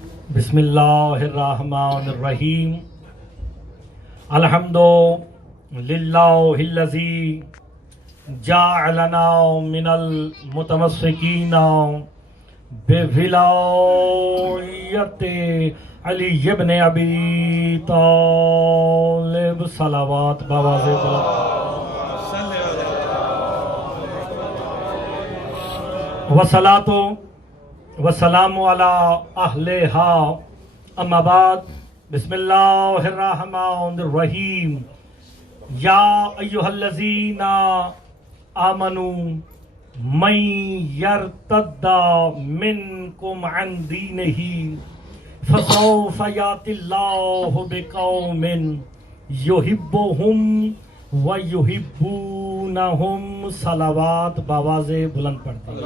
بسم اللہ الرحمن الرحیم الحمد للہ الذی جعلنا من المتمسکین بولایت علی ابن ابی طالب صلوات بآواز وصلاۃ وسلام علی اہلہا اما بعد بسم اللہ الرحمن الرحیم یا ایہا الذین آمنوا من یرتد منکم عن دینہ فسوف یاتی اللہ بقوم یحبہم ویحبونہم صلوات بآواز بلند پڑھتے ہیں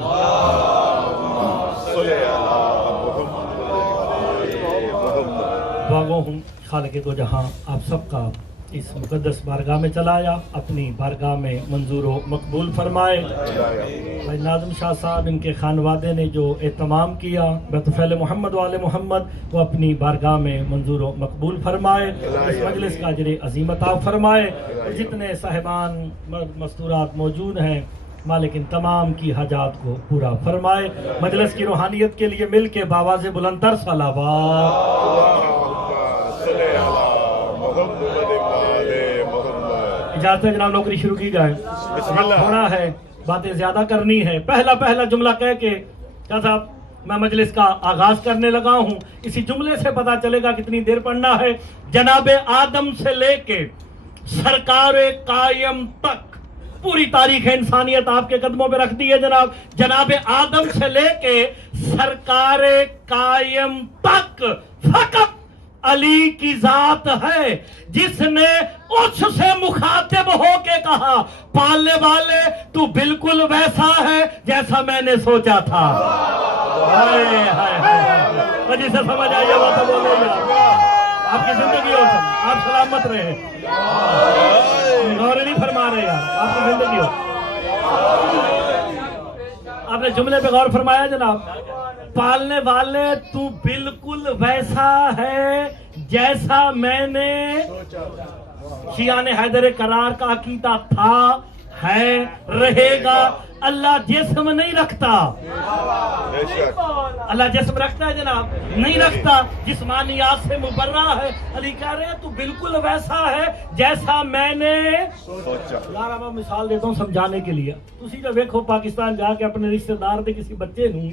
دعا گو ہوں خالق دو جہاں آپ سب کا اس مقدس بارگاہ میں چلایا، اپنی بارگاہ میں منظور و مقبول فرمائے۔ بھائی ناظم شاہ صاحب ان کے خانوادے نے جو اہتمام کیا بیت فعل محمد وآل محمد، وہ اپنی بارگاہ میں منظور و مقبول فرمائے، اس مجلس کا اجر عظیم عطا فرمائے۔ جتنے صاحبان مستورات موجود ہیں مالک ان تمام کی حاجات کو پورا فرمائے۔ مجلس کی روحانیت کے لیے مل کے بآواز بلند تر صلوات۔ اجازت ہے جناب نوکری شروع کی جائے، تھوڑا ہے باتیں زیادہ کرنی ہے۔ پہلا جملہ کہہ کے کیا صاحب میں مجلس کا آغاز کرنے لگا ہوں، اسی جملے سے پتا چلے گا کتنی دیر پڑھنا ہے۔ جناب آدم سے لے کے سرکار قائم تک پوری تاریخ انسانیت آپ کے قدموں پہ رکھ دی ہے جناب۔ جناب آدم سے لے کے سرکار قائم تک فقط علی کی ذات ہے جس نے اس سے مخاطب ہو کے کہا پالنے والے تو بالکل ویسا ہے جیسا میں نے سوچا تھا۔ وجہ سے سمجھ آئیے بات بولے گا آپ کی زندگی ہو سب، آپ سلامت رہے، غور نہیں فرما رہے یار، آپ کی زندگی ہو۔ آپ نے جملے پہ غور فرمایا جناب، پالنے والے تو بالکل ویسا ہے جیسا میں نے شیعان حیدر کرار کا عقیدہ تھا، ہے، رہے گا۔ اللہ جسم نہیں رکھتا، اللہ جسم رکھتا ہے جناب؟ نہیں رکھتا، جسمانیات سے مبرہ ہے۔ علی کہہ رہے ہیں تو بالکل ویسا ہے جیسا میں نے سوچا۔ یار میں مثال دیتا ہوں سمجھانے کے لیے۔ تسی جو دیکھو پاکستان جا کے اپنے رشتہ دار دے کسی بچے نوں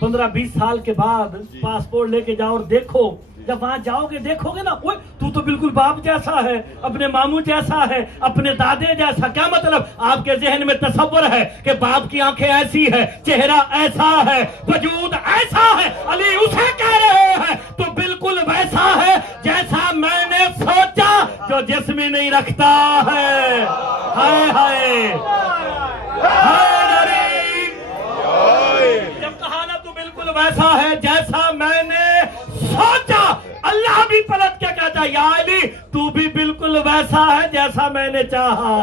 15-20 سال کے بعد پاسپورٹ لے کے جاؤ اور دیکھو، جب وہاں جاؤ گے دیکھو گے نا، تو بالکل باپ جیسا ہے، اپنے ماموں جیسا ہے، اپنے دادے جیسا۔ کیا مطلب؟ آپ کے ذہن میں تصور ہے کہ باپ کی آنکھیں ایسی ہے، چہرہ ایسا ہے، وجود ایسا ہے۔ علی اسے کہہ رہے ہیں تو بالکل ویسا ہے جیسا میں نے سوچا، جو جسم ہی نہیں رکھتا ہے۔ ہائے ہائے ویسا ہے جیسا میں نے سوچا، اللہ بھی پلٹ کے کہتا ہے یا علی تو بھی بالکل ویسا ہے جیسا میں نے چاہا۔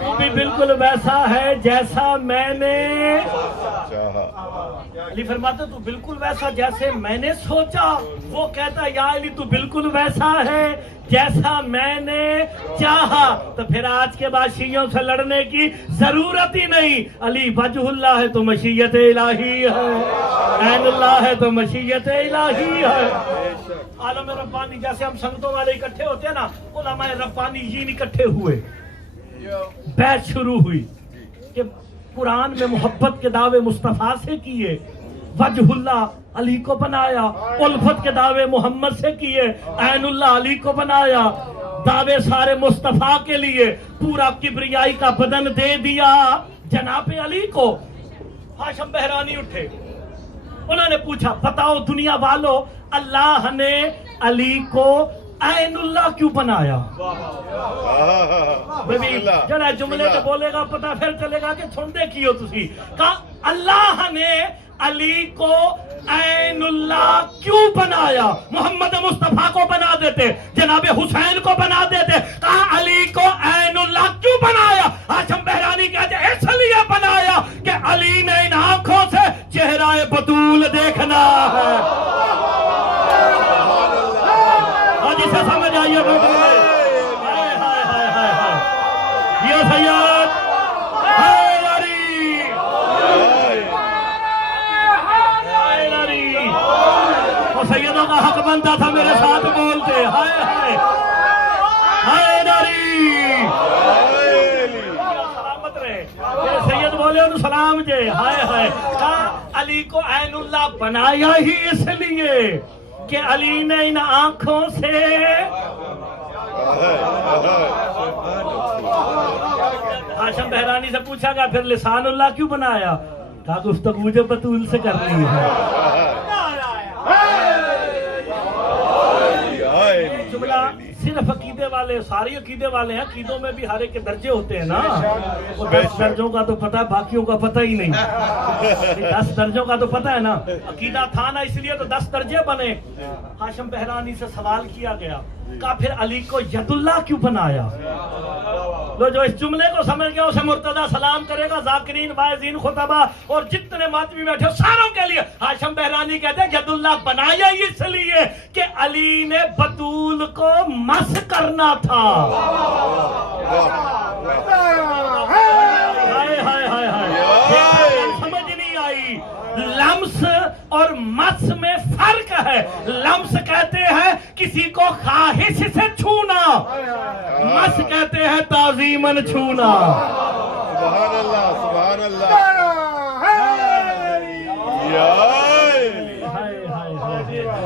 تو بھی بالکل ویسا ہے جیسا میں نے چاہا۔ علی فرماتا تو بالکل ویسا جیسے میں نے سوچا، وہ کہتا یا علی تو بالکل ویسا ہے جیسا میں نے چاہا۔ تو پھر آج کے بعد شیعوں سے لڑنے کی ضرورت ہی نہیں۔ علی وجہ اللہ ہے تو مشیت الہی ہے، عین اللہ ہے تو مشیت الہی ہے۔ عالم ربانی جیسے ہم سنگتوں والے اکٹھے ہوتے ہیں نا، علماء ربانیین اکٹھے ہوئے، بیعت شروع ہوئی کہ قرآن میں محبت کے دعوے مصطفیٰ سے کیے، وجہ اللہ علی کو بنایا، الفت کے دعوے محمد سے کیے، عین اللہ علی کو بنایا، دعوے سارے مصطفیٰ کے لیے، پورا کبریائی کا بدن دے دیا جناب علی کو۔ ہاشم بہرانی اٹھے، انہوں نے پوچھا بتاؤ دنیا والوں، اللہ نے علی کو عین اللہ کیوں بنایا؟ جڑا جملے جو بولے گا پتہ پھر چلے گا کہ سنتے کی ہو تسی۔ کہا اللہ نے علی کو عین اللہ کیوں بنایا؟ محمد مصطفیٰ کو بنا دیتے، جناب حسین کو بنا دیتے، کہا علی کو عین اللہ کیوں بنایا؟ ہاشم بہرانی کہتے اس بنتا تھا میرے ساتھ بولتے ہائے ہائے ہائے ناری سلامت رہے میرے سید بولے انہوں سلام جے ہائے ہائے کہا علی کو عین اللہ بنایا ہی اس لیے کہ علی نے ان آنکھوں سے ہاشم بہرانی سے پوچھا گیا پھر لسان اللہ کیوں بنایا؟ کہا گفتگو جو بطول سے کرنی ہے. جملہ صرف عقیدے والے ساری عقیدے والے ہیں, عقیدوں میں بھی ہر ایک کے درجے ہوتے ہیں نا. وہ 10 درجوں کا تو پتہ ہے, باقیوں کا پتہ ہی نہیں. 10 درجوں کا تو پتہ ہے نا, عقیدہ تھا نا اس لیے تو 10 درجے بنے. ہاشم بہرانی سے سوال کیا گیا کہا پھر علی کو ید اللہ کیوں بنایا؟ جو اس جملے کو سمجھ گیا اسے مرتضی سلام کرے گا. ذاکرین واعظین خطبہ اور جتنے ماتمی بیٹھے ساروں کے لیے ہاشم بہرانی کہتے ہیں ید اللہ بنایا اس لیے کہ علی نے بطول کو مس کرنا تھا. ہائے ہائے ہائے ہائے, سمجھ نہیں آئی. لمس اور مس میں فرق ہے. لمس کہتے ہیں کسی کو خواہش سے چھونا, مس کہتے ہیں تعظیماً چھونا. سبحان اللہ سبحان اللہ.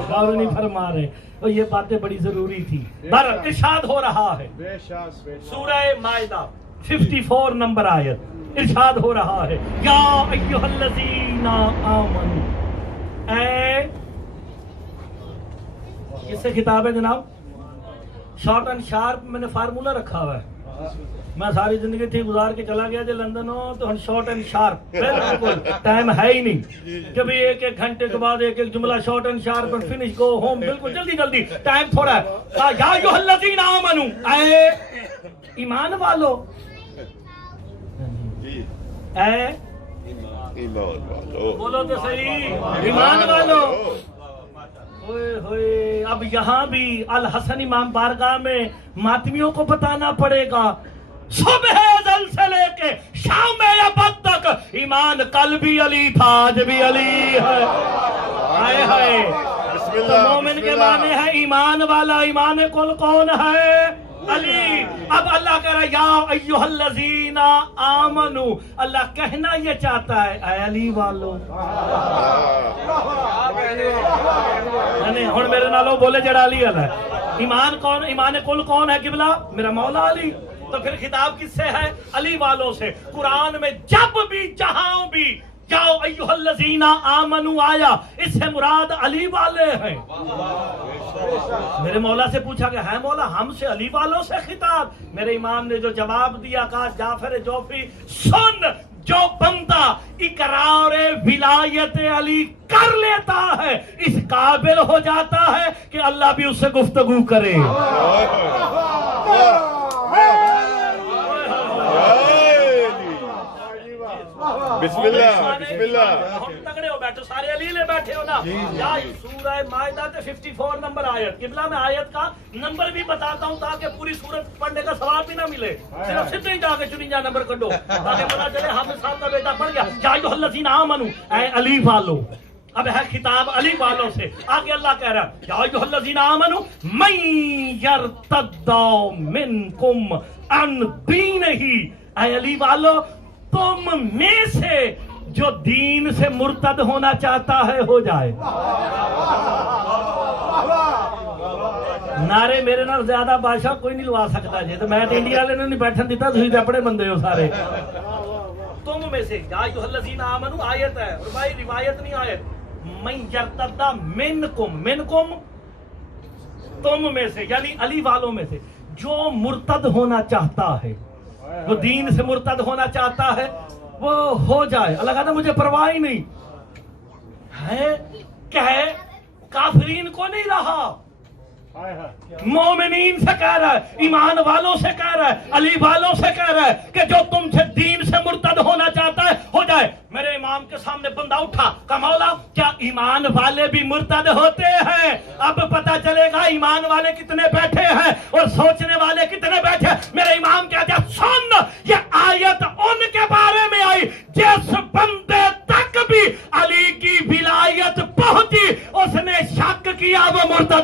غور نہیں فرما رہے تو یہ باتیں بڑی ضروری تھی. ارشاد ہو رہا ہے سورہ مائدہ 54 نمبر آیت, ارشاد ہو رہا ہے یا ایھا الذین آمنوا. اے کس سے خطاب ہے جناب؟ شارٹ اینڈ شارپ میں نے فارمولہ رکھا ہوا ہے. میں ساری زندگی تھی گزار کے چلا گیا جو لندن ہو تو ہم شارٹ اینڈ شارپ, بالکل ٹائم ہے ہی نہیں. کبھی ایک گھنٹے کے بعد ایک جملہ short and sharp and finish go home, بالکل جلدی جلدی, ٹائم تھوڑا ہے. یا ایھا الذین آمنوا, اے ایمان والو, اے بولو تو صحیح, ایمان والو. ہوئے ہوئے, اب یہاں بھی الحسن امام بارگاہ میں ماتمیوں کو بتانا پڑے گا صبح ازل سے لے کے شام ابد تک ایمان کل بھی علی تھا, آج بھی علی ہے. ہائے ہائے, تو مومن کے معنی ہے ایمان والا. ایمان کل کون ہے؟ علی. اب اللہ کہہ رہا ہے یا ایھا الذین آمنوا, اللہ کہنا یہ چاہتا ہے اے علی والو. ہن میرے نالوں بولے جڑا علی والا ہے. ایمان کون, ایمان کل کون ہے قبلہ؟ میرا مولا علی. تو پھر خطاب کس سے ہے؟ علی والوں سے. قرآن میں جب بھی جہاں بھی یا ایھا الذین آمنوا آیا, اس سے مراد علی والے ہیں. میرے مولا سے پوچھا کہ ہے مولا ہم سے علی والوں سے خطاب؟ میرے امام نے جو جواب دیا کہا جعفر جوفی سن, جو بندہ اقرار ولایت علی کر لیتا ہے اس قابل ہو جاتا ہے کہ اللہ بھی اس سے گفتگو کرے. بسم اللہ بسم اللہ. ہم تگڑے ہو بیٹھو, سارے علی لے بیٹھے ہو نا. یا سورہ مائدہ 54 نمبر آیت, قبلہ میں آیت کا نمبر بھی بتاتا ہوں تاکہ پوری سورت پڑھنے کا ثواب بھی نہ ملے. صرف سیدھے ہی جا کے چنیا نمبر کڈو تاکہ پتہ چلے حافظ صاحب کا بیٹا پڑھ گیا یا ایھا الذین آمنوا, اے علی والو. اب ہے خطاب علی والوں سے. آگے اللہ کہہ رہا ہے یا ایھا الذین آمنوا من یرتد منکم عن دینہ, اے علی والو تم میں سے جو دین سے مرتد ہونا چاہتا ہے ہو جائے. نعرے میرے نال زیادہ بادشاہ کوئی نہیں لوا سکتا جی, تو میں انڈیا والے نے نہیں بیٹھن دیتا, تسی تے اپنے بندے ہو سارے. تم میں سے یا ایھا الذین آمنوا آیت ہے اور بھائی روایت نہیں آیت. من یرتد منکم, منکم تم میں سے یعنی علی والوں میں سے جو مرتد ہونا چاہتا ہے, وہ دین سے مرتد ہونا چاہتا ہے وہ ہو جائے. اللہ کہتا مجھے پرواہ ہی نہیں ہے. کہے کافرین کو نہیں رہا, مومنین سے کہہ رہا ہے, ایمان والوں سے کہہ رہا ہے, علی والوں سے کہہ رہا ہے کہ جو تم سے دین سے مرتد ہونا چاہتا ہے ہو جائے. میرے امام کے سامنے بندہ اٹھا کہ مولا کیا ایمان والے بھی مرتد ہوتے ہیں؟ اب پتہ چلے گا ایمان والے کتنے بیٹھے ہیں اور سوچنے والے کتنے بیٹھے ہیں. میرے امام کہتے ہیں سن, یہ آیت ان کے بارے میں آئی جس بندے تک بھی علی کی ولایت پہنچی اس نے شک کیا وہ مرتد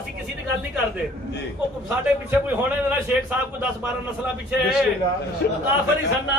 ਅਸੀਂ ਕਿਸੇ ਦੀ ਗੱਲ ਨਹੀਂ ਕਰਦੇ, ਉਹ ਸਾਡੇ ਪਿੱਛੇ ਕੋਈ ਹੋਣੇ ਨਾ ਸ਼ੇਖ ਸਾਹਿਬ ਕੋਈ 10-12 ਨਸਲਾਂ ਪਿੱਛੇ ਕਾਫਰ ਹੀ ਸਨ ਨਾ।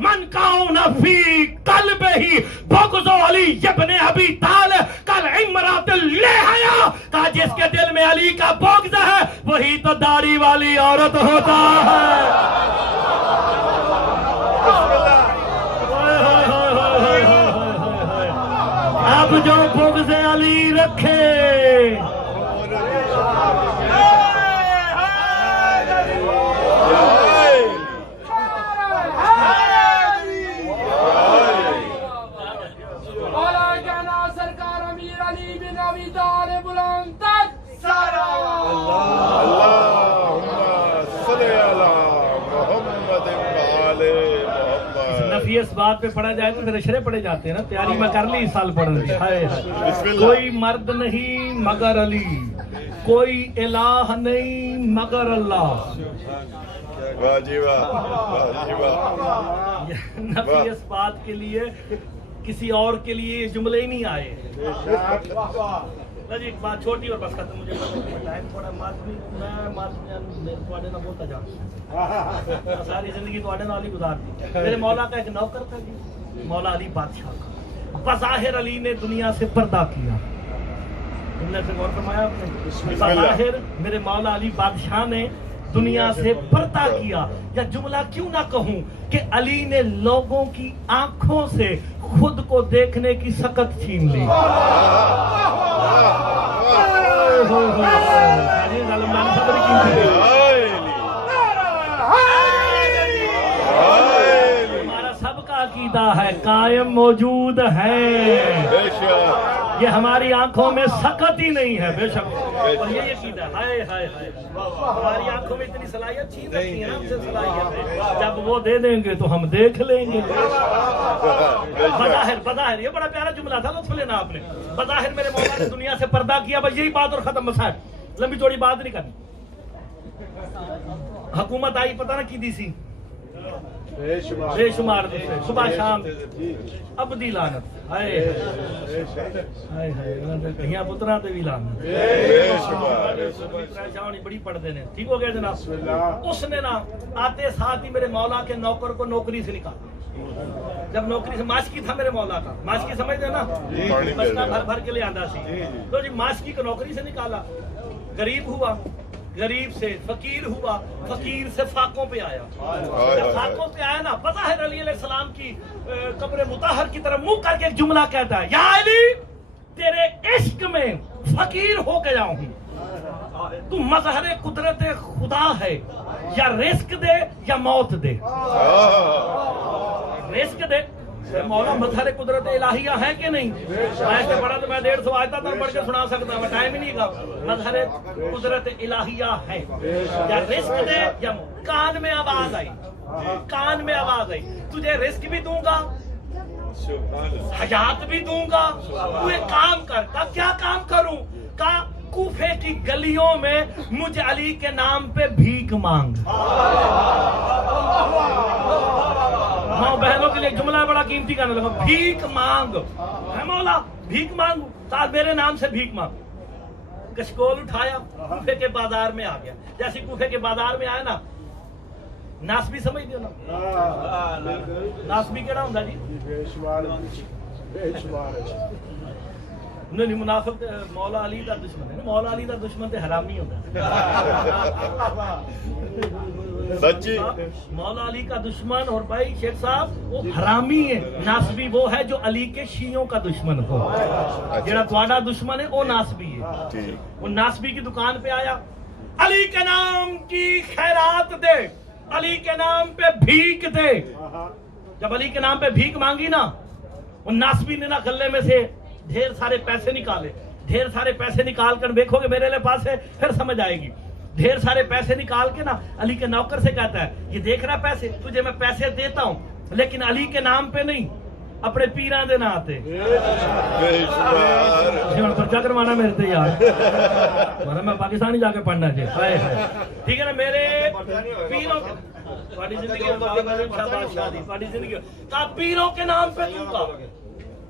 من کان فی قلبہ بغض علی ابن ابی طالب کل امرات اللیحیا، کہا جس کے دل میں علی کا بغض ہے وہی تو داڑھی والی عورت ہوتا ہے۔ اب جو بغض علی رکھے نفی اس بات پہ پڑھا جائے تو پھر اشرے پڑھے جاتے ہیں نا، تیاری میں کر لی اس سال پڑھ لی۔ کوئی مرد نہیں مگر علی، کوئی الہ نہیں مگر اللہ۔ نفی اس بات کے لیے کسی اور کے لیے یہ جملے ہی نہیں آئے۔ جی ایک بات چھوٹی اور بس ختم، مجھے ٹائم تھوڑا میں بولتا جاؤں، ساری زندگی تو نال ہی گزار دی۔ میرے مولا کا ایک نوکر تھا جی، مولا علی بادشاہ کا، بظاہر علی نے دنیا سے پردہ کیا۔ جملے سے غور فرمایا آپ نے، بظاہر میرے مولا علی بادشاہ نے دنیا سے پردہ کیا، یا جملہ کیوں نہ کہوں کہ علی نے لوگوں کی آنکھوں سے خود کو دیکھنے کی سکت چھین لی۔ ہمارا سب کا عقیدہ ہے قائم موجود ہے، یہ ہماری آنکھوں میں سکت ہی نہیں ہے، بے شک، اور یہ عقیدہ ہے۔ ہائے ہائے ہائے، ہماری آنکھوں میں اتنی صلاحیت چھین رکھی ہے، ہم سے صلاحیت ہے، جب وہ دے دیں گے تو ہم دیکھ لیں گے۔ بظاہر یہ بڑا پیارا جملہ تھا، لطف لینا آپ نے۔ بظاہر میرے مولا نے دنیا سے پردہ کیا، بس یہی بات اور ختم، مسائل لمبی چوڑی بات نہیں کرنی۔ حکومت آئی پتہ نہ کی دی سی، بے شمار صبح شام ابدی لعنت، ہائے ہائے ہائے، دھیاں پتراں تے وی لعنت، پریشانی بڑی پڑھتے ہیں۔ ٹھیک ہو گیا جناب؟ اس نے نا آتے ساتھ ہی میرے مولا کے نوکر کو نوکری سے نکالا۔ جب نوکری سے ماشکی تھا میرے مولا کا، ماشکی سمجھتے نا، بچنا بھر بھر کے لے آندا سی، تو جی ماشکی کو نوکری سے نکالا، غریب ہوا، غریب سے فقیر ہوا، فقیر سے فاقوں پہ آیا۔ جب فاقوں پہ آیا نا، بظاہر علی علیہ السلام کی قبر مطہر کی طرف منہ کر کے ایک جملہ کہتا ہے، یا علی تیرے عشق میں فقیر ہو گیا ہوں، تو مظہر قدرت خدا ہے، یا رزق دے یا موت دے۔ رزق دے، مولا مظہر قدرت الہیہ ہے کہ نہیں؟ میں سے پڑھا تو میں 150 آیتیں تک پڑھ کے سنا سکتا ہوں، ٹائم ہی نہیں گا۔ مظہر قدرت الہیہ ہے، یا رزق دے یا کان میں آواز آئی، کان میں آواز آئی، تجھے رزق بھی دوں گا، حیات بھی دوں گا، تو ایک کام کر۔ کا کیا کام کروں؟ کا کوفے کی گلیوں میں مجھ علی کے نام پہ بھیک مانگ۔ ماں بہنوں کے لیے جملہ بڑا قیمتی کہنے لگا، بھیک مانگ۔ ہے مولا بھیک مانگو، ساتھ میرے نام سے بھیک مانگ۔ کشکول اٹھایا، کوفے کے بازار میں آ گیا۔ جیسے کوفے کے بازار میں آیا نا، ناسبی سمجھ دیو نا، ناسبی کیڑا ہوندا جی؟ نہیں منافق مولا علی دا دشمن ہے، مولا علی دا دشمن تے حرامی ہوتا ہے سچی۔ مولا علی کا دشمن، اور بھائی شیخ صاحب وہ حرامی ہے، ناسبی وہ ہے جو علی کے شیعوں کا دشمن ہو۔ جڑا تہاڈا دشمن ہے وہ ناسبی ہے۔ وہ ناسبی کی دکان پہ آیا، علی کے نام کی خیرات دے، علی کے نام پہ بھیک دے۔ جب علی کے نام پہ بھیک مانگی نا، وہ ناسبی نے نا گلے میں سے ڈھیر سارے پیسے نکالے، ڈھیر سارے پیسے نکال کر دیکھو گے میرے لئے پاس ہے، پھر سمجھ آئے گی۔ ڈھیر سارے پیسے نکال کے نا علی کے نوکر سے کہتا ہے، یہ دیکھ رہا پیسے، تجھے میں پیسے دیتا ہوں لیکن علی کے نام پہ نہیں، اپنے پیران دے نہ آتے۔ پرچہ کروانا میرے تے یار، میں پاکستانی جا کے پڑھنا چاہیے۔ ٹھیک ہے نا، میرے پیروں پیروں کے نام پہ دوں گا،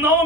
9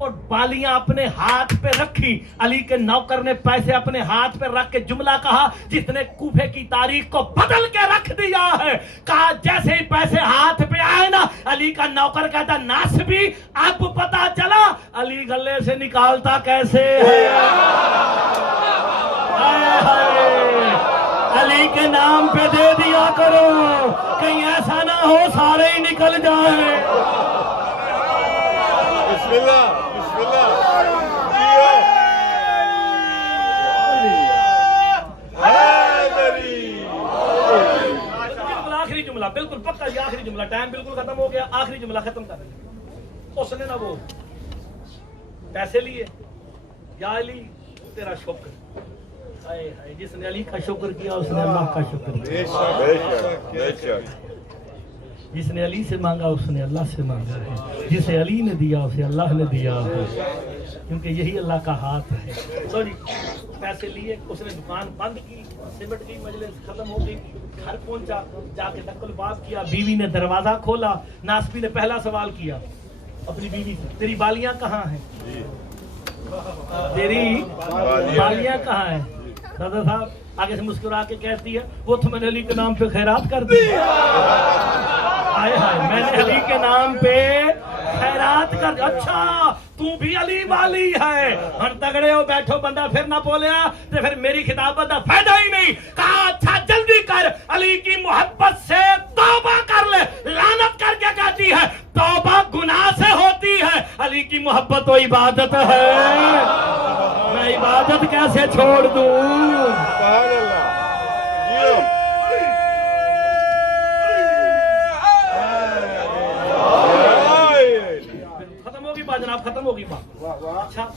اور بالیاں اپنے ہاتھ پہ رکھی. علی کے نوکر نے پیسے اپنے ہاتھ پہ رکھ کے جملہ کہا جس نے کوفے کی تاریخ کو بدل کے رکھ دیا ہے. کہا جیسے ہی پیسے ہاتھ پہ آئے نا, علی کا نوکر کہتا ناسبی اب پتا چلا علی گلے سے نکالتا کیسے ہے. علی کے نام پہ دے دیا کرو, کہیں ایسا نہ ہو سارے ہی نکل جائیں. بسم اللہ بسم اللہ. آخری جملہ بالکل پکا, یہ آخری جملہ, ٹائم بالکل ختم ہو گیا, آخری جملہ ختم کر رہے. اس نے نا وہ پیسے لیے, یا علی تیرا شکر, جس نے علی کا شکر کیا اس نے اللہ کا شکر کیا. بے شک بے شک. جس نے علی سے مانگا اس نے اللہ سے مانگا ہے, جسے علی نے دیا اسے اللہ نے دیا ہے, کیونکہ یہی اللہ کا ہاتھ ہے. تو جی پیسے لیے, اس نے دکان بند کی, سمٹ گئی, مجلس ختم ہو گئی. گھر پہنچا, جا کے دکل بات کیا, بیوی نے دروازہ کھولا. ناسبی نے پہلا سوال کیا اپنی بیوی سے, تیری بالیاں کہاں ہیں, تیری بالیاں کہاں ہیں. دادا صاحب آگے سے مسکرا کے کہتی ہے وہ تو میں نے علی کے نام پہ خیرات کر دی. میں نے علی کے نام پہ خیرات کر دی. اچھا تو بھی علی والی ہے, ہر تگڑے ہو بیٹھو, بندہ پھر نہ بولیا تو پھر میری خطابت کا فائدہ ہی نہیں. کہا اچھا جلدی کر, علی کی محبت سے توبہ کر لے. لعنت کر کے کہتی ہے توبہ گناہ سے ہوتی ہے, علی کی محبت تو عبادت ہے, میں عبادت کیسے چھوڑ دوں. سبحان اللہ. ختم ہوگی بات جناب, ختم ہوگی بات. اچھا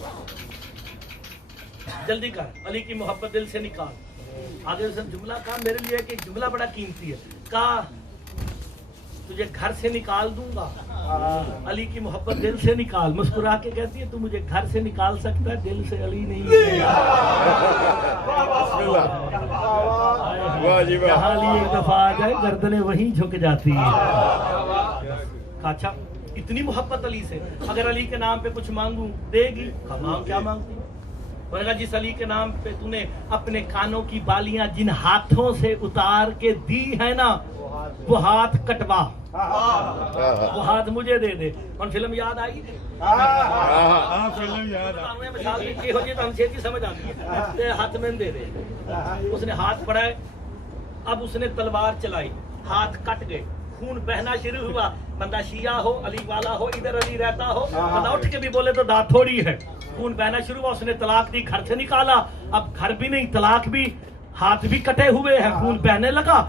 جلدی کر, علی کی محبت دل سے نکال. آگے سے جملہ کہا میرے لیے کہ جملہ بڑا قیمتی ہے. کہا تجھے گھر سے نکال دوں گا, علی کی محبت دل سے نکال. مسکرا کے کہتی ہے تو مجھے گھر سے نکال سکتا ہے, دل سے علی نہیں. جہاں علی ایک دفعہ آ جائے گردنیں وہیں جھک جاتی ہیں. اچھا اتنی محبت علی سے, اگر علی کے نام پہ کچھ مانگوں دے گی. مانگ کیا مانگتی, جس علی کے نام پہ تو نے اپنے کانوں کی بالیاں جن ہاتھوں سے اتار کے دی ہے نا وہ ہاتھ کٹوا, وہ ہاتھ مجھے دے دے. اور فلم یاد آئی, فلم یاد ہم چھیتی سمجھ آتی ہے, ہاتھ میں دے دے. اس نے ہاتھ پڑھائے, اب اس نے تلوار چلائی, ہاتھ کٹ گئے, خون بہنا شروع ہوا. بندہ شیعہ ہو, علی والا ہو, ادھر علی رہتا ہو, بندہ اٹھ کے بھی بولے تو دانت تھوڑی ہے. خون بہنا شروع ہوا, اس نے طلاق دی, گھر سے نکالا. اب گھر بھی نہیں, طلاق بھی, ہاتھ بھی کٹے ہوئے ہیں, خون بہنے لگا.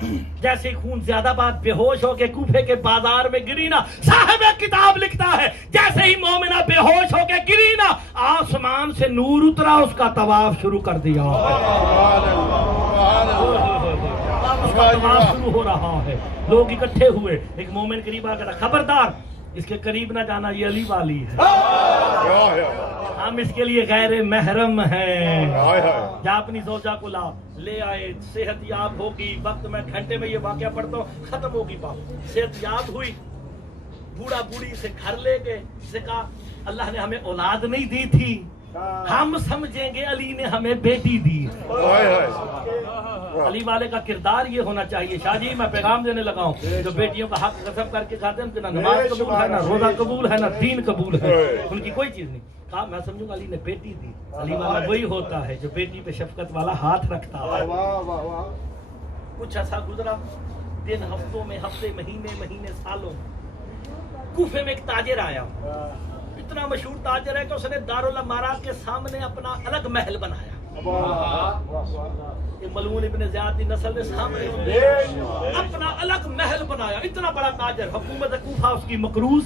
جیسے خون زیادہ بات بے ہوش ہو کے کوفے کے بازار میں گری نا, صاحب کتاب لکھتا ہے جیسے ہی مومنہ بے ہوش ہو کے گری نا, آسمان سے نور اترا, اس کا طواف شروع کر دیا. اس کا طواف شروع ہو رہا ہے. لوگ اکٹھے ہوئے, ایک مومن قریب آ کر خبردار اس کے قریب نہ جانا, یہ علی والی ہے, ہم اس کے لیے غیر محرم ہیں. جا اپنی زوجہ کو لا, لے آئے, صحت یاب ہوگی. وقت میں گھنٹے میں یہ واقعہ پڑھتا ہوں, ختم ہوگی بات. صحت یاب ہوئی, بوڑھا بوڑھی سے گھر لے گئے. سے کہا اللہ نے ہمیں اولاد نہیں دی تھی, ہم سمجھیں گے علی نے ہمیں بیٹی دی. علی والے کا کردار یہ ہونا چاہیے. شاہ جی میں پیغام دینے لگا ہوں, جو بیٹیوں کا حق قسم کر کے کھاتے ہیں, ان کے نہ نماز قبول ہے, نہ روزہ قبول ہے, نہ دین قبول ہے, ان کی کوئی چیز نہیں. کہا میں سمجھوں گا علی نے بیٹی دی. علی والا وہی ہوتا ہے جو بیٹی پہ شفقت والا ہاتھ رکھتا ہے. کچھ ایسا گزرا, دن ہفتوں میں, ہفتے مہینے سالوں. کوفے میں ایک تاجر آیا, اتنا مشہور تاجر ہے کہ اس نے دارالامارا کے سامنے اپنا الگ محل بنایا. ملعون ابن زیاد کی نسل نے سامنے اپنا الگ محل بنایا. اتنا بڑا تاجر, حکومت کوفہ اس کی مقروض.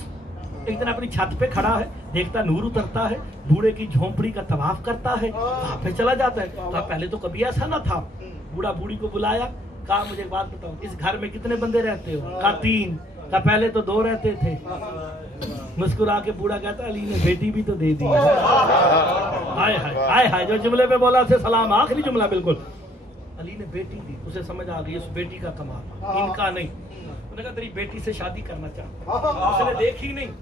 ایک دن اپنی چھت پہ کھڑا ہے, دیکھتا نور اترتا ہے, بوڑھے کی جھونپڑی کا طواف کرتا ہے, وہاں پہ چلا جاتا ہے. کہا پہلے تو کبھی ایسا نہ تھا. بوڑھا بوڑھی کو بلایا, کہا مجھے ایک بات بتاؤ, اس گھر میں کتنے بندے رہتے ہو؟ کہا 3. کہا پہلے تو 2 رہتے تھے. مسکرا کے بوڑھا کہتا علی نے بیٹی بھی تو دے دی. ہائے ہائے ہائے ہائے, جو جملے پہ بولا سے سلام, آخری جملہ بالکل. علی نے بیٹی دی، اسے سمجھ آ گئی اس بیٹی کا کمال، ان کا نہیں. انہوں نے کہا تیری بیٹی سے شادی کرنا چاہتا. اس نے دیکھی نہیں،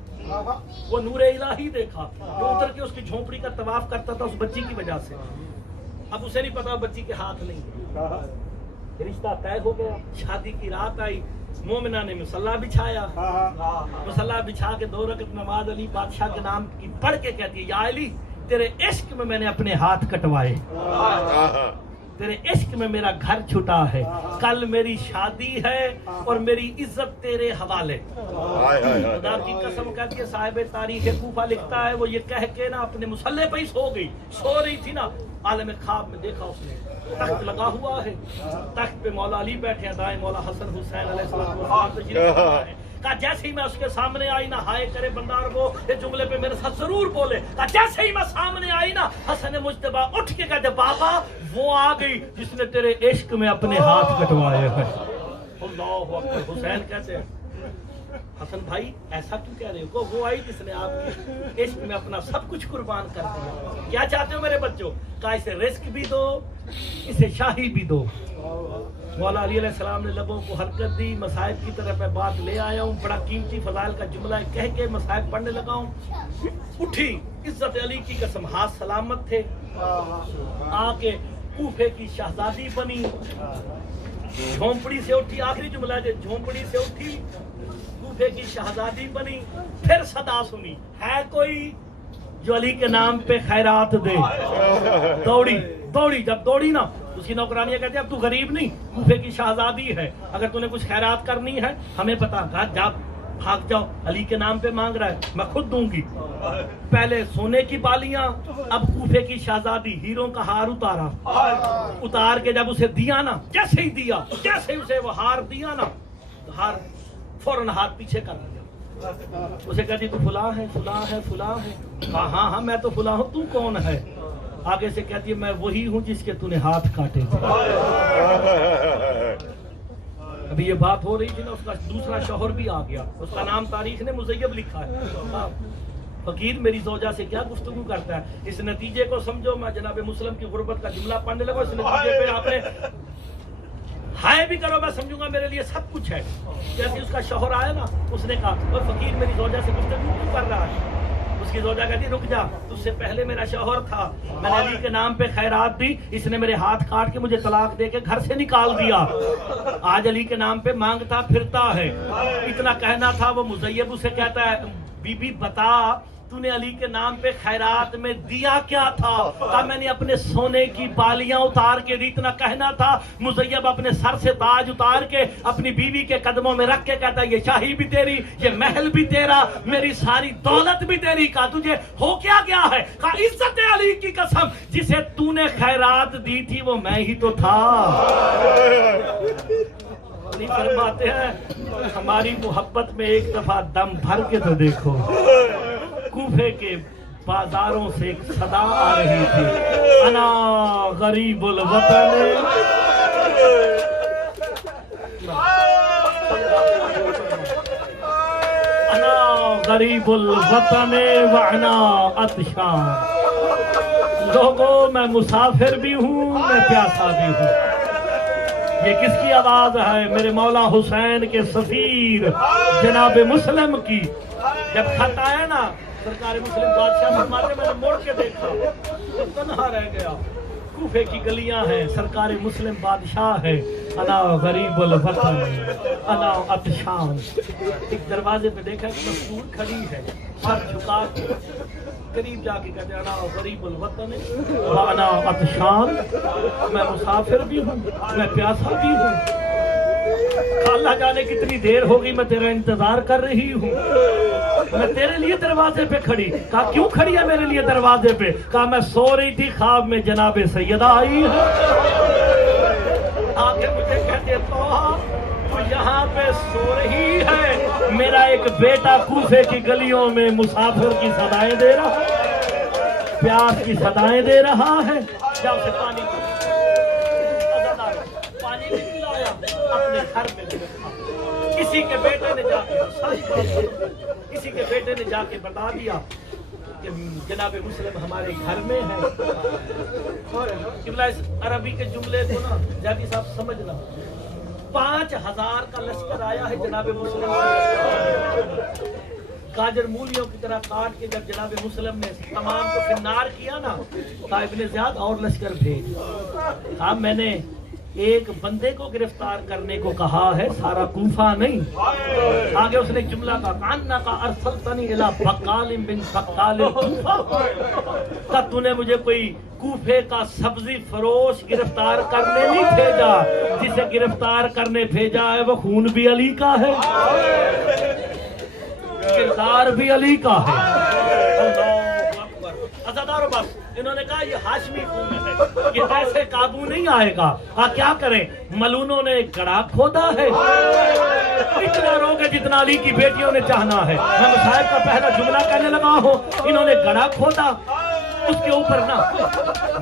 وہ نور الہی دیکھا جو اتر کے اس کی جھونپڑی کا طواف کرتا تھا اس بچی کی وجہ سے. اب اسے نہیں پتا بچی کے ہاتھ نہیں. رشتہ طے ہو گیا. شادی کی رات آئی، مومنہ نے مصلی بچھایا. مصلی بچھا کے 2 رکعت نماز علی بادشاہ کے نام کی پڑھ کے کہتی ہے یا علی تیرے عشق میں نے اپنے ہاتھ کٹوائے، تیرے عشق میں میرا گھر چھٹا ہے، کل میری شادی ہے اور میری عزت تیرے حوالے. خدا کی قسم کہتی ہے صاحب تاریخ کوفہ لکھتا ہے وہ یہ کہہ کے نا اپنے مصلی پہ ہی سو گئی. سو رہی تھی نا، عالم خواب میں دیکھا اس نے تخت لگا ہوا ہے، تخت پہ مولا علی بیٹھے ہیں، دائیں مولا حسن حسین علیہ السلام تشریف لا ہے. کہا جیسے ہی میں اس کے سامنے آئی نا، ہائے کرے بندار وہ یہ جملے پہ میرے ساتھ ضرور بولے. کہا جیسے ہی میں سامنے آئی نا، حسن مجتبیٰ اٹھ کے کہتے بابا وہ آ گئی جس نے تیرے عشق میں اپنے ہاتھ کٹوائے ہیں. اللہ اکبر. حسین کہتے ہیں حسن بھائی ایسا کیوں کہہ رہے ہو؟ وہ آئی جس نے آپ کے عشق میں اپنا سب کچھ قربان کر دیا. کیا چاہتے ہو میرے بچوں؟ کہا اسے رزق بھی دو، اسے شاہی بھی دو. مولا علی علیہ السلام نے لبوں کو حرکت دی. مصائب کی طرف میں بات لے آیا ہوں، بڑا قیمتی فضائل کا جملہ کہہ کے مصائب پڑھنے لگا ہوں. اٹھی عزت علی کی قسم، ہاتھ سلامت تھے، آ کے کوفے کی شہزادی بنی. جھونپڑی سے اٹھی، آخری جملہ ہے جھونپڑی سے اٹھی کوفے کی شہزادی بنی. پھر صدا سنی ہے کوئی جو علی کے نام پہ خیرات دے. دوڑی دوڑی، جب دوڑی نا اس کی نوکرانیاں کہتے ہیں اب تو غریب نہیں، کوفے کی شہزادی ہے، اگر تو نے کچھ خیرات کرنی ہے ہمیں پتا، کہا جا بھاگ جاؤ، علی کے نام پہ مانگ رہا ہے میں خود دوں گی. پہلے سونے کی بالیاں، اب کوفے کی شہزادی. ہیروں کا ہار اتارا، اتار کے جب اسے دیا نا، جیسے ہی دیا، جیسے ہی اسے وہ ہار دیا نا، ہار فوراً ہاتھ پیچھے کر دیا. اسے کہتی تو فلاں ہے فلاں ہے فلاں ہے. کہا ہاں ہاں میں تو فلاں ہوں، تو کون ہے؟ آگے سے کہتی ہے میں وہی ہوں جس کے تو نے ہاتھ کاٹے تھے. ابھی یہ بات ہو رہی تھی نا، اس کا دوسرا شوہر بھی آ گیا، اس کا نام تاریخ نے مزیب لکھا ہے. فقیر میری زوجہ سے کیا گفتگو کرتا ہے. اس نتیجے کو سمجھو، میں جناب مسلم کی غربت کا جملہ پڑھنے لگا، اس نتیجے پہ آپ نے ہائے بھی کرو میں سمجھوں گا میرے لیے سب کچھ ہے. جیسے اس کا شوہر آیا نا، اس نے کہا وہ فقیر میری زوجہ سے گفتگو کیوں کر رہا ہے؟ اس کی زوجہ کہتی رک جا، تجھ سے پہلے میرا شوہر تھا، میں نے علی کے نام پہ خیرات دی، اس نے میرے ہاتھ کاٹ کے مجھے طلاق دے کے گھر سے نکال دیا، آج علی کے نام پہ مانگتا پھرتا ہے. اتنا کہنا تھا. وہ مزیب اسے کہتا ہے بی بی بتا تو نے علی کے نام پہ خیرات میں دیا کیا تھا؟ کہا میں نے اپنے سونے کی بالیاں اتار کے دی. اتنا کہنا تھا. مزیب اپنے سر سے تاج اتار کے اپنی بیوی کے قدموں میں رکھ کے کہتا یہ شاہی بھی تیری، یہ محل بھی تیرا، میری ساری دولت بھی تیری. کہا تجھے ہو کیا گیا ہے؟ کہا عزت علی کی قسم جسے تو نے خیرات دی تھی وہ میں ہی تو تھا. فرماتے ہیں ہماری محبت میں ایک دفعہ دم بھر کے تو دیکھو. کوفے کے بازاروں سے ایک صدا آ رہی تھی، انا غریب الوطن، انا غریب الوطن وانا عطشان. لوگوں میں مسافر بھی ہوں، میں پیاسا بھی ہوں. یہ کس کی آواز ہے؟ میرے مولا حسین کے سفیر جناب مسلم کی. جب خط آیا نا سرکار مسلم بادشاہ فرماتے میں نے موڑ کے دیکھا تو تنہا رہ گیا. کوفے کی گلیاں ہیں، سرکار مسلم بادشاہ ہے. انا غریب الوطن انا عطشان. ایک دروازے پہ دیکھا کہ مستور کھڑی ہے، سر جھکا کے قریب جا کے کہتے ہیں انا غریب الوطن وانا عطشان. میں مسافر بھی ہوں، میں پیاسا بھی ہوں. اللہ جانے کتنی دیر ہوگی میں تیرا انتظار کر رہی ہوں، میں تیرے لیے دروازے پہ کھڑی. کہا کیوں کھڑی ہے میرے لیے دروازے پہ؟ کہا میں سو رہی تھی، خواب میں جناب سیدہ آئی ہے. آگے مجھے کہتے تو یہاں پہ سو رہی ہے، میرا ایک بیٹا کوفے کی گلیوں میں مسافر کی صدائیں دے رہا ہے، پیاس کی صدائیں دے رہا ہے. جب سے پانی بھی پلایا، اپنے گھر میں بھی رکھا. کسی کے بیٹے نے جا کے بتا دیا کہ جناب مسلم ہمارے گھر میں ہے. قبلہ اس عربی کے جملے کو نا جابی صاحب سمجھنا. 5000 کا لشکر آیا ہے جناب مسلم سے. گاجر مولیوں کی طرح کاٹ کے جب جناب مسلم نے تمام کو فنار کیا نا, کہا ابن زیاد اور لشکر بھیج. کہا میں نے ایک بندے کو گرفتار کرنے کو کہا ہے, سارا کوفہ نہیں. آگے اس نے ایک جملہ کہا کانا کا ارسلتنی الی بقال بن بقال کوفہ, کہ تو نے مجھے کوئی کوفے کا سبزی فروش گرفتار کرنے نہیں بھیجا. جسے گرفتار کرنے بھیجا ہے وہ خون بھی علی کا ہے, کردار بھی علی کا ہے. عزادارو بس انہوں نے کہا یہ ہاشمی خون ہے, یہ ایسے قابو نہیں آئے گا. کیا کریں, ملونوں نے گڑھا کھودا ہے, اتنا روگے جتنا علی کی بیٹیوں نے چاہنا ہے. میں مصاحب کا پہلا جملہ کہنے لگا ہوں, انہوں نے گڑھا کھودا, اس کے اوپر نا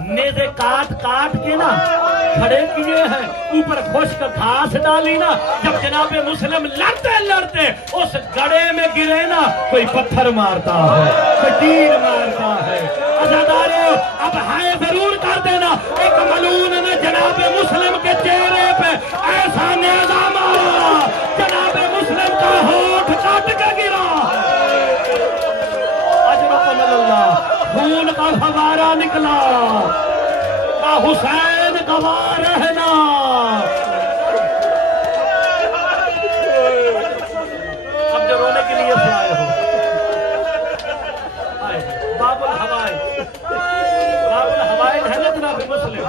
نیزے کاٹ کاٹ کے نا کھڑے کیے ہیں, اوپر خشک گھاس ڈالی نا. جب جناب مسلم لڑتے لڑتے اس گڑھے میں گرے نا, کوئی پتھر مارتا ہے, کوئی تیر مارتا ہے. عزادارو اب ہائے ضرور کر دینا, ایک ملون نے جناب مسلم کے چہرے پہ ایسا نیزہ مارا, جناب مسلم کا ہونٹ کاٹ کے گرا. اجرکم اللہ, خون کا فوارہ نکلا, کا حسین گواہ رہنا. اب جو رونے کے لیے آئے ہو, باب الحوائج, باب الحوائج ہے نا جناب مسلم.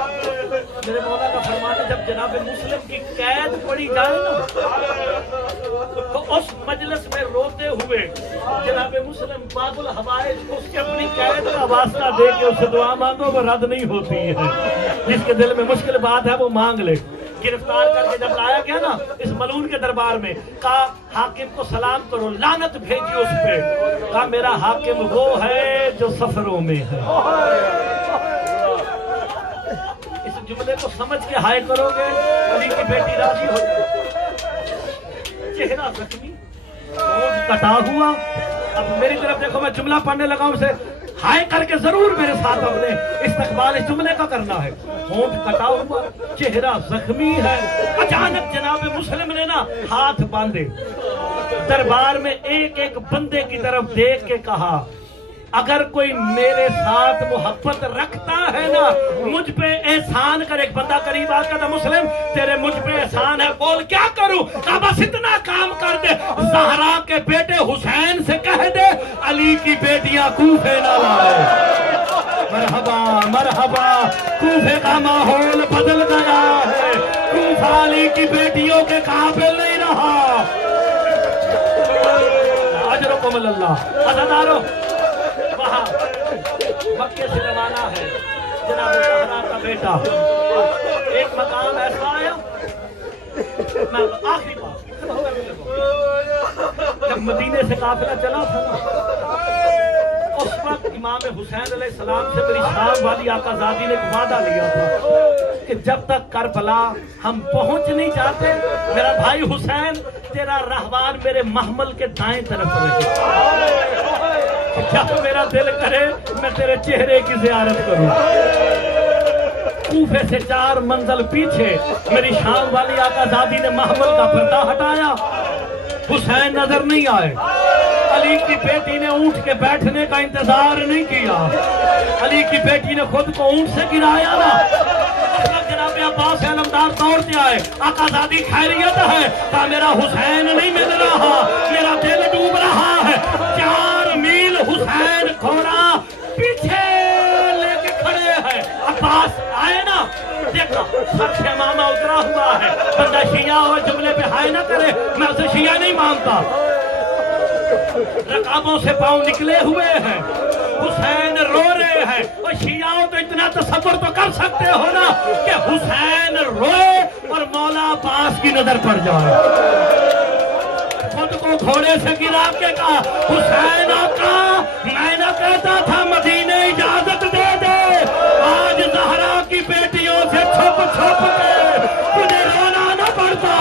میرے مولا کا فرمان ہے جب جناب مسلم کی قید پڑی جائے نا, تو اس مجلس میں روتے ہوئے جناب مسلم باب الحوائج کو اس کی اپنی قید کا واسطہ دے کے اسے دعا مانگو, وہ رد نہیں ہوتی ہے. جس کے دل میں مشکل بات ہے وہ مانگ لے. گرفتار کر کے جب لایا گیا نا اس ملون کے دربار میں, کہا حاکم کو سلام کرو, لعنت بھیجی اس پہ. کہا میرا حاکم وہ ہے جو سفروں میں ہے. اس جملے کو سمجھ کے ہائے کرو گے, علی کی بیٹی راضی ہو جائے. چہرہ زخمی, ہونٹ کٹا ہوا. اب میری طرف دیکھو, میں جملہ پڑھنے لگا ہوں, اسے ہائے کر کے ضرور میرے ساتھ اپنے استقبال اس جملے کا کرنا ہے. ہونٹ کٹا ہوا, چہرہ زخمی ہے. اچانک جناب مسلم نے نا ہاتھ باندھے, دربار میں ایک ایک بندے کی طرف دیکھ کے کہا اگر کوئی میرے ساتھ محبت رکھتا ہے نا مجھ پہ احسان کر. ایک بندہ قریب آ کر مسلم تیرے مجھ پہ احسان ہے, بول کیا کروں. کہا بس اتنا کام کر دے, زہرا کے بیٹے حسین سے کہہ دے علی کی بیٹیاں کوفے نہ لائے. مرحبا مرحبا, کوفے کا ماحول بدل گیا ہے, کوفہ علی کی بیٹیوں کے قابل نہیں رہا. اجرکم اللہ. عزادارو وہاں مکے سے روانہ ہے جناب زہرا کا بیٹا. ایک مقام ایسا آیا, میں آخری بات, جب مدینے سے قافلہ چلا تھا اس وقت امام حسین علیہ السلام سے میری شام والی آقا زادی نے ایک وعدہ لیا تھا کہ جب تک کربلا ہم پہنچ نہیں جاتے میرا بھائی حسین تیرا رہوان میرے محمل کے دائیں طرف رہے. جب میرا دل کرے میں تیرے چہرے کی زیارت کروں. کوفے سے 4 منزل پیچھے میری شام والی آقا زادی نے محمل کا پردہ ہٹایا, حسین نظر نہیں آئے. علی کی بیٹی نے اونٹ کے بیٹھنے کا انتظار نہیں کیا, علی کی بیٹی نے خود کو اونٹ سے گرایا نا. جناب عباس علمدار دوڑتے آئے, آقا زادی خیریت ہے. کہا میرا حسین نہیں مل رہا, میرا دل ڈوب رہا ہے. 4 میل حسین گھوڑا پیچھے لے کے کھڑے ہیں. عباس آئے نا, دیکھا سر سے امامہ اترا ہوا ہے. بندہ شیعہ ہوئے جملے پہ ہائے نہ کرے, میں اسے شیعہ نہیں مانتا. رکابوں سے پاؤں نکلے ہوئے ہیں, حسین رو رہے ہیں. اور شیعہ تو اتنا تصور تو کر سکتے ہو نا کہ حسین روئے اور مولا عباس کی نظر پڑ جائے. خود کو گھوڑے سے گرا کے کہا حسین آقا میں نہ کہتا تھا مدینے اجازت دے دے, آج زہرا کی بیٹیوں سے چھپ چھپ کے تجھے رونا نہ پڑتا.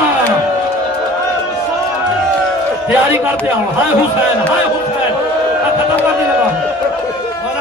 تیاری کرتے ہوں, ہائے حسین ہائے حسین. ختم کرنے لگا ہوں.